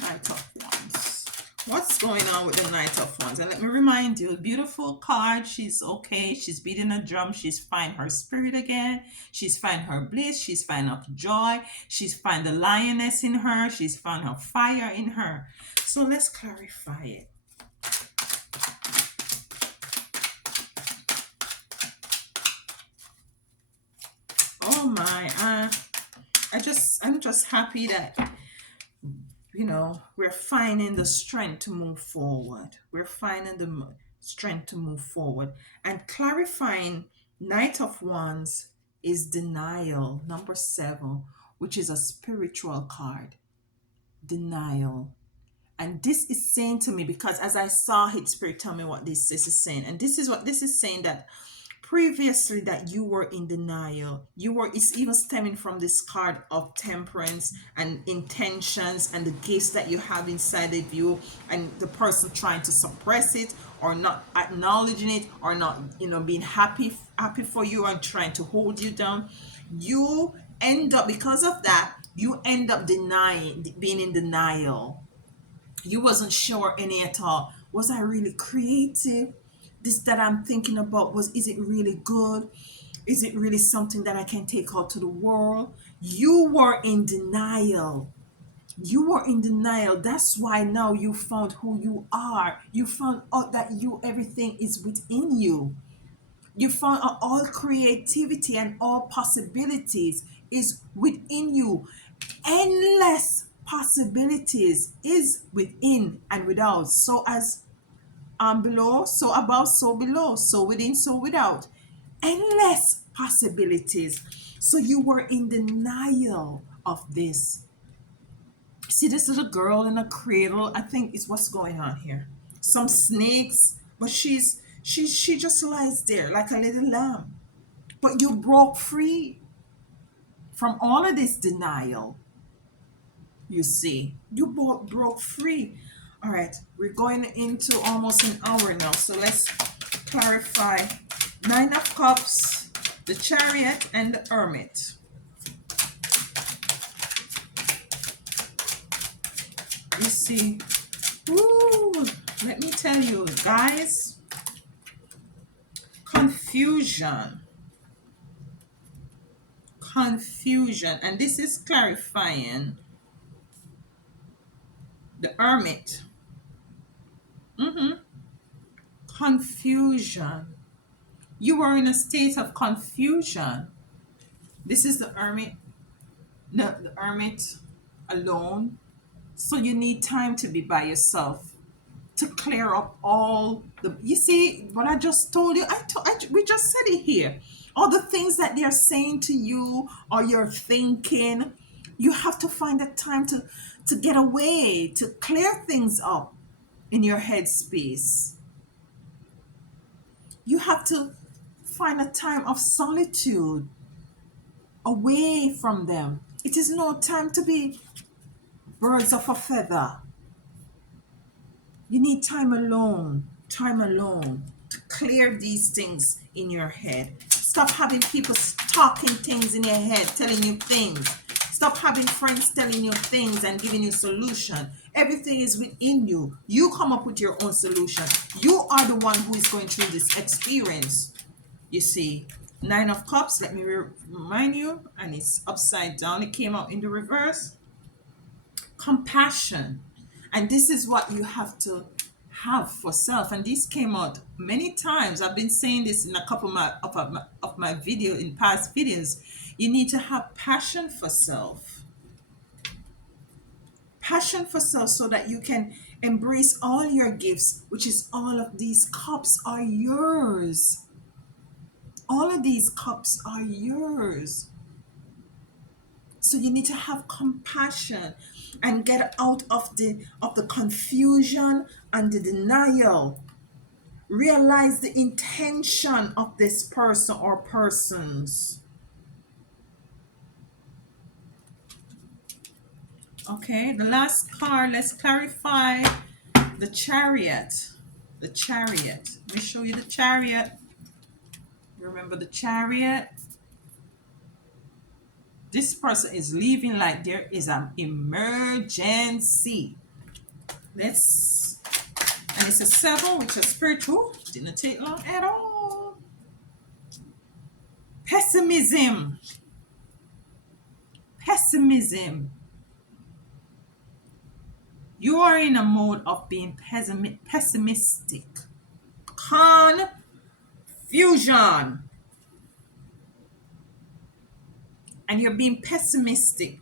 Knight of Wands. What's going on with the Knight of Wands? And let me remind you, beautiful card. She's okay. She's beating a drum. She's finding her spirit again. She's finding her bliss. She's finding her joy. She's finding the lioness in her. She's found her fire in her. So let's clarify it. Oh my, I'm just happy that, we're finding the strength to move forward. We're finding the strength to move forward. And clarifying Knight of Wands is denial, number 7, which is a spiritual card. Denial. And this is saying to me, because as I saw it, Spirit tell me what this is saying. And this is what this is saying, that previously that you were in denial. It's even stemming from this card of temperance and intentions and the gifts that you have inside of you, and the person trying to suppress it or not acknowledging it or not, being happy for you and trying to hold you down. You end up, because of that, you end up being in denial. You wasn't sure any at all. Was I really creative? This that I'm thinking about, is it really good? Is it really something that I can take out to the world? You were in denial. You were in denial. That's why now you found who you are. You found out that everything is within you. You found out all creativity and all possibilities is within you. Endless possibilities is within and without. So as below, so above, so below, so within, so without. Endless possibilities. So you were in denial of this. See this little girl in a cradle, I think is what's going on here. Some snakes, but she just lies there like a little lamb. But you broke free from all of this denial. You see, you broke free. All right, we're going into almost an hour now, so let's clarify 9 of Cups, the Chariot, and the Hermit. You see, ooh, let me tell you guys, confusion. confusion. And this is clarifying the hermit. Mhm. Confusion. You are in a state of confusion. This is the hermit, the hermit alone. So you need time to be by yourself to clear up all the. You see what I just told you? We just said it here. All the things that they're saying to you or you're thinking, you have to find a time to get away, to clear things up in your headspace. You have to find a time of solitude away from them. It is no time to be birds of a feather. You need time alone to clear these things in your head. Stop having people talking things in your head, telling you things. Stop having friends telling you things and giving you solution. Everything is within you. You come up with your own solution. You are the one who is going through this experience. You see, Nine of Cups, let me remind you, and it's upside down. It came out in the reverse. Compassion. And this is what you have to have for self. And this came out many times. I've been saying this in a couple of my video in past videos. You need to have passion for self. Passion for self so that you can embrace all your gifts, which is all of these cups are yours. All of these cups are yours. So you need to have compassion and get out of the confusion and the denial. Realize the intention of this person or persons. Okay, the last card, let's clarify the chariot. The chariot. Let me show you the chariot. Remember the chariot? This person is leaving like there is an emergency. Let's, and it's a 7, which is spiritual. Didn't take long at all. Pessimism. Pessimism. You are in a mode of being pessimistic. Confusion. And you're being pessimistic.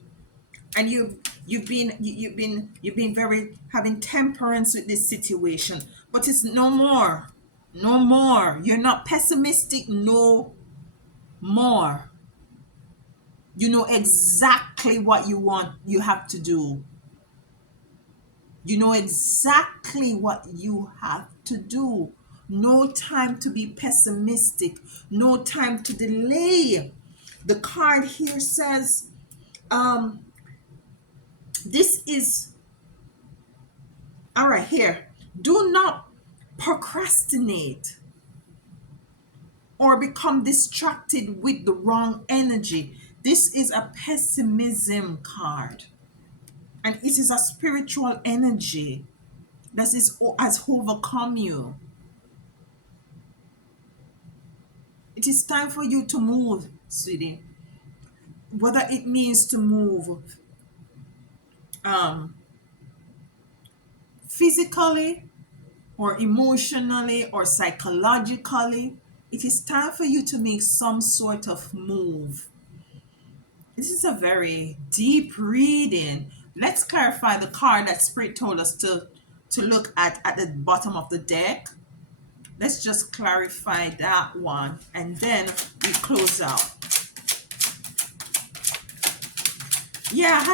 And you've been very having temperance with this situation. But it's no more. No more. You're not pessimistic no more. You know exactly what you have to do. You know exactly what you have to do. No time to be pessimistic. No time to delay. The card here says, this is, all right, here. Do not procrastinate or become distracted with the wrong energy. This is a pessimism card. And it is a spiritual energy that has overcome you. It is time for you to move, sweetie. Whether it means to move um, physically or emotionally or psychologically, it is time for you to make some sort of move. This is a very deep reading. Let's clarify the card that Spirit told us to look at the bottom of the deck. Let's just clarify that one and then we close out. Yeah,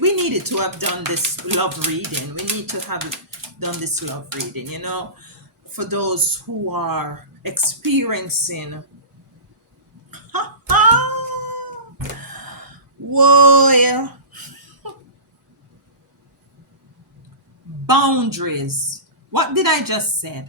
we needed to have done this love reading. We need to have done this love reading, for those who are experiencing whoa, boundaries. What did I just say?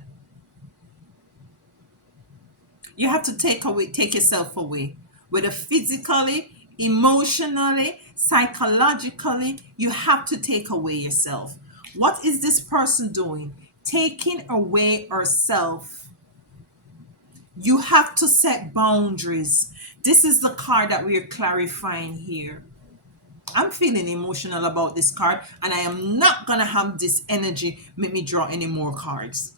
You have to take yourself away, whether physically, emotionally, psychologically. You have to take away yourself. What is this person doing? Taking away herself. You have to set boundaries. This is the card that we're clarifying here. I'm feeling emotional about this card, and I am not gonna have this energy make me draw any more cards.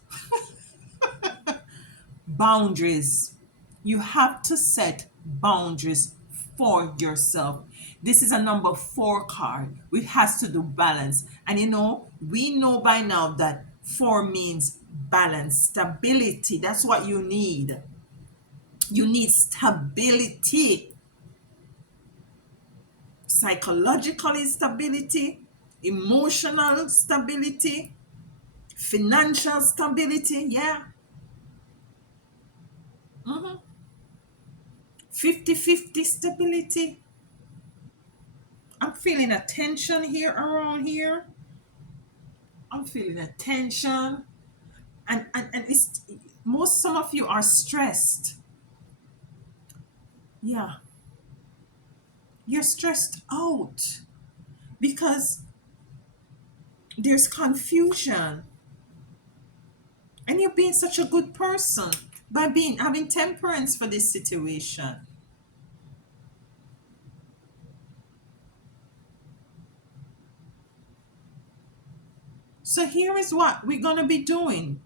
Boundaries. You have to set boundaries for yourself. This is a number 4 card, which has to do balance. And we know by now that 4 means balance, stability. That's what you need. You need stability, psychological stability, emotional stability, financial stability. Yeah. 50-50 stability. I'm feeling a tension here around here. I'm feeling a tension. And it's some of you are stressed. Yeah. You're stressed out because there's confusion. And you're being such a good person by having temperance for this situation. So here is what we're gonna be doing.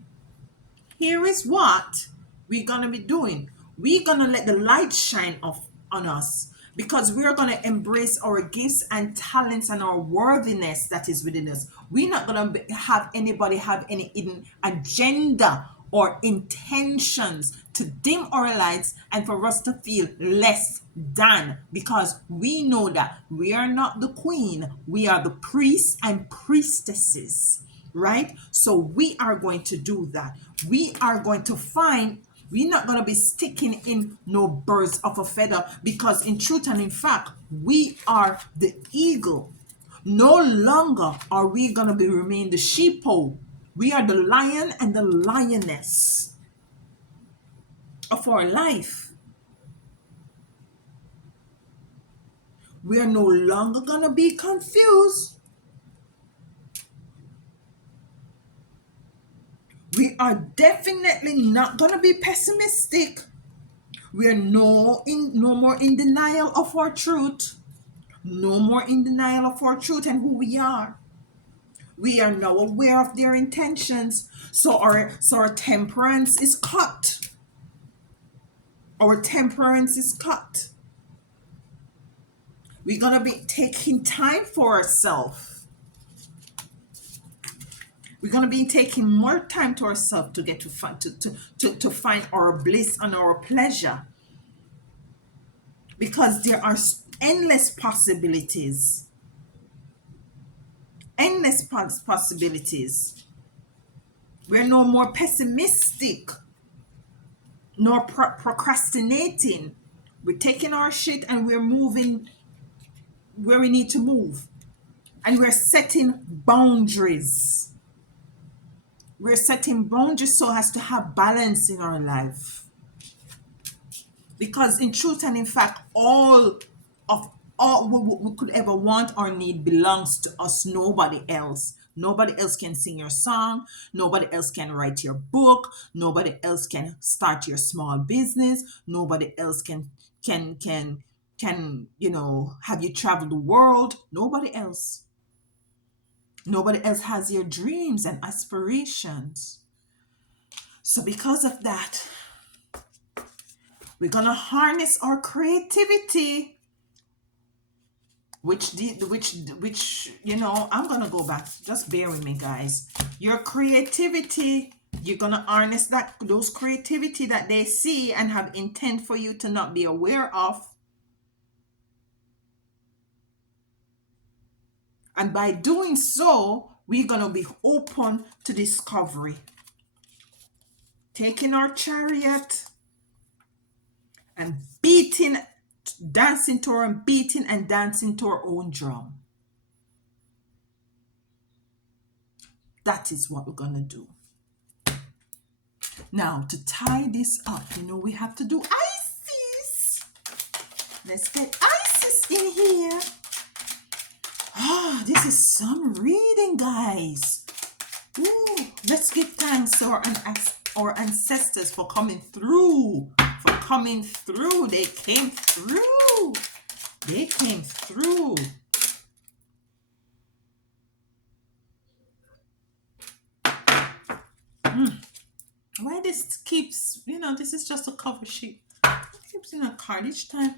Here is what we're going to be doing. We're going to let the light shine off on us because we're going to embrace our gifts and talents and our worthiness that is within us. We're not going to have anybody have any hidden agenda or intentions to dim our lights and for us to feel less than, because we know that we are not the queen, we are the priests and priestesses, right? So we are going to do that. We are going to we're not going to be sticking in no birds of a feather, because in truth and in fact, we are the eagle. No longer are we going to be remain the sheeple. We are the lion and the lioness of our life. We are no longer going to be confused. We are definitely not going to be pessimistic. We are no more in denial of our truth. No more in denial of our truth and who we are. We are now aware of their intentions. So our temperance is cut. Our temperance is cut. We're gonna be taking time for ourselves. We're gonna be taking more time to ourselves to get to find our bliss and our pleasure. Because there are endless possibilities. Endless possibilities. We're no more pessimistic nor procrastinating. We're taking our shit and we're moving where we need to move. And we're setting boundaries. We're setting boundaries so as to have balance in our life. Because in truth and in fact, of all we could ever want or need belongs to us, nobody else. Nobody else can sing your song. Nobody else can write your book. Nobody else can start your small business. Nobody else can have you travel the world. Nobody else. Nobody else has your dreams and aspirations. So because of that, we're gonna harness our creativity, which I'm gonna go back. Just bear with me, guys. Your creativity, you're gonna harness those creativity that they see and have intent for you to not be aware of. And by doing so, we're gonna be open to discovery. Taking our chariot and dancing to our beating and dancing to our own drum. That is what we're gonna do. Now, to tie this up, we have to do Isis. Let's get Isis in here. This is some reading, guys. Ooh, let's give thanks to our our ancestors for coming through, for coming through. They came through. They came through. Why this keeps, this is just a cover sheet. It keeps in a card each time.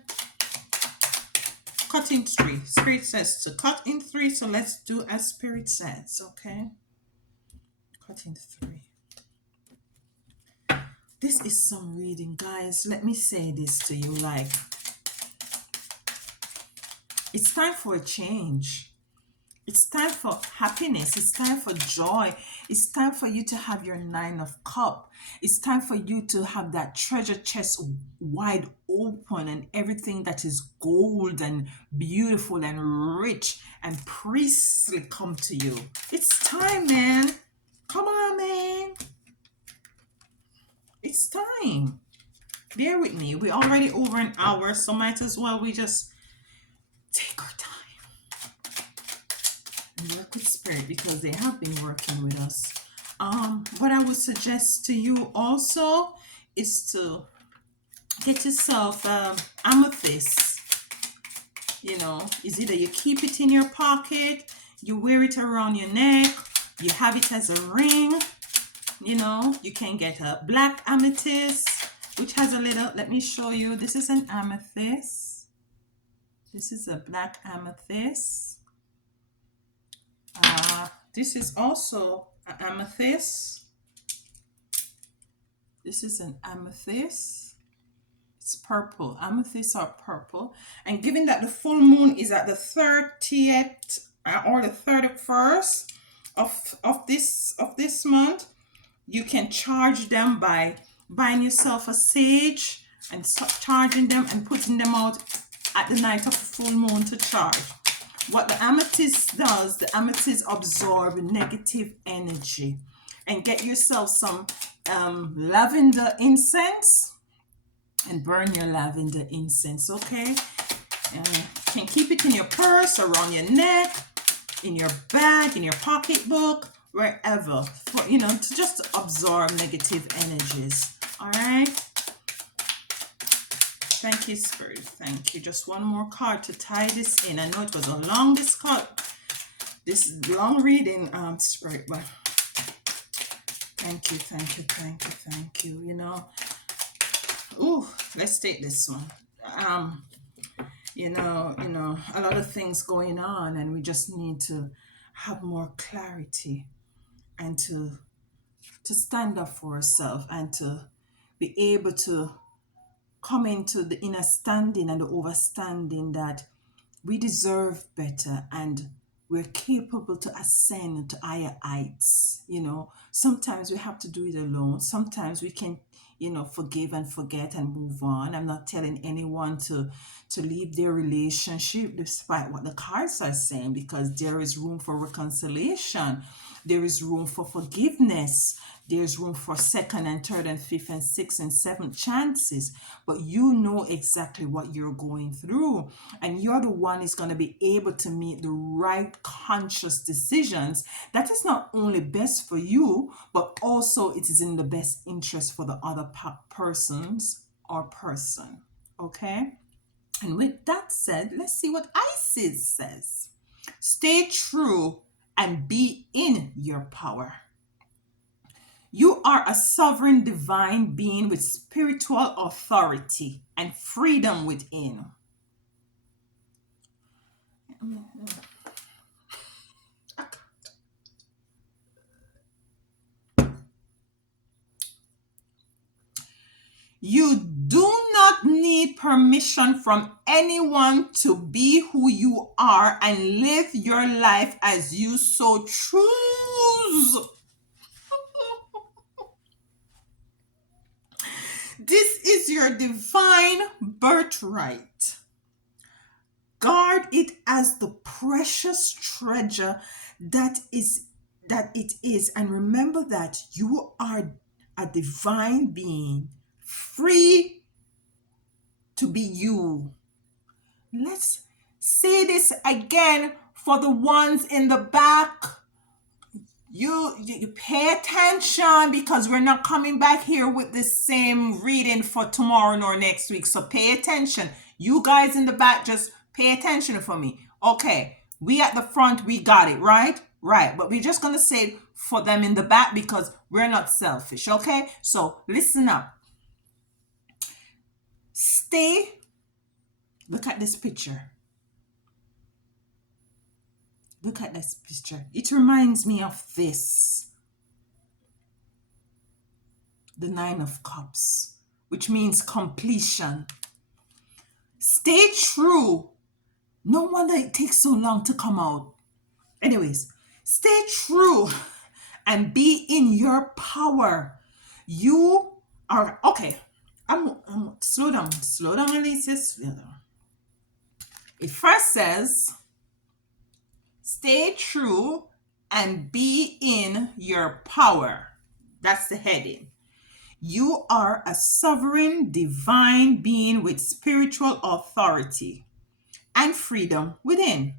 Cut in three. Spirit says to cut in three, so let's do as Spirit says, okay? Cut in three. This is some reading, guys. Let me say this to you, like, it's time for a change. It's time for happiness. It's time for joy. It's time for you to have your 9 of cup. It's time for you to have that treasure chest wide open and everything that is gold and beautiful and rich and priestly come to you. It's time, man. Come on, man. It's time. Bear with me. We're already over an hour, so might as well we just take our time. Work with Spirit because they have been working with us. What I would suggest to you also is to get yourself amethyst. Is either you keep it in your pocket, you wear it around your neck, you have it as a ring. You can get a black amethyst, which has a little, let me show you. This is an amethyst. This is a black amethyst. This is also an amethyst. This is an amethyst. It's purple. Amethysts are purple. And given that the full moon is at the 30th or the 31st of this month, you can charge them by buying yourself a sage and start charging them and putting them out at the night of the full moon to charge. What the amethyst does, the amethyst absorb negative energy. And get yourself some lavender incense and burn your lavender incense, okay? You can keep it in your purse, around your neck, in your bag, in your pocketbook, wherever, to just absorb negative energies. All right? Thank you, Spirit. Thank you. Just one more card to tie this in. I know it was a long this long reading, Spirit, but thank you, thank you, thank you, thank you. Ooh, let's take this one. A lot of things going on, and we just need to have more clarity and to stand up for ourselves and to be able to come into the inner standing and the overstanding that we deserve better and we're capable to ascend to higher heights. Sometimes we have to do it alone. Sometimes we can forgive and forget and move on. I'm not telling anyone to leave their relationship despite what the cards are saying, because there is room for reconciliation. There is room for forgiveness. There's room for second and third and fifth and sixth and seventh chances. But you know exactly what you're going through. And you're the one who's going to be able to make the right conscious decisions that is not only best for you, but also it is in the best interest for the other persons or person. Okay? And with that said, let's see what Isis says. Stay true and be in your power. You are a sovereign divine being with spiritual authority and freedom within. You do not need permission from anyone to be who you are and live your life as you so choose. This is your divine birthright. Guard it as the precious treasure that it is, and remember that you are a divine being, free to be you. Let's say this again for the ones in the back. You pay attention, because we're not coming back here with the same reading for tomorrow nor next week. So pay attention. You guys in the back, just pay attention for me. Okay, we at the front, we got it, right? Right. But we're just going to say it for them in the back because we're not selfish. Okay, so listen up. Stay. Look at this picture. Look at this picture. It reminds me of this. The Nine of Cups, which means completion. Stay true. No wonder it takes so long to come out. Anyways, stay true and be in your power. You are okay. I'm slow down. Slow down, Alicia. Slow down. It first says, stay true and be in your power. That's the heading. You are a sovereign divine being with spiritual authority and freedom within.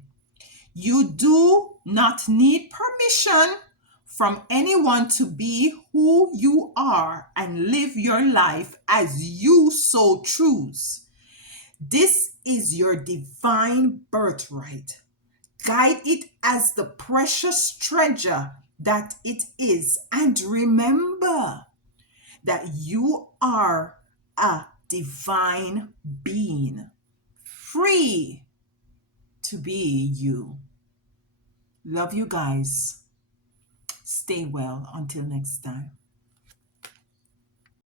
You do not need permission from anyone to be who you are and live your life as you so choose. This is your divine birthright. Guide it as the precious treasure that it is, and remember that you are a divine being, free to be you. Love you guys. Stay well until next time.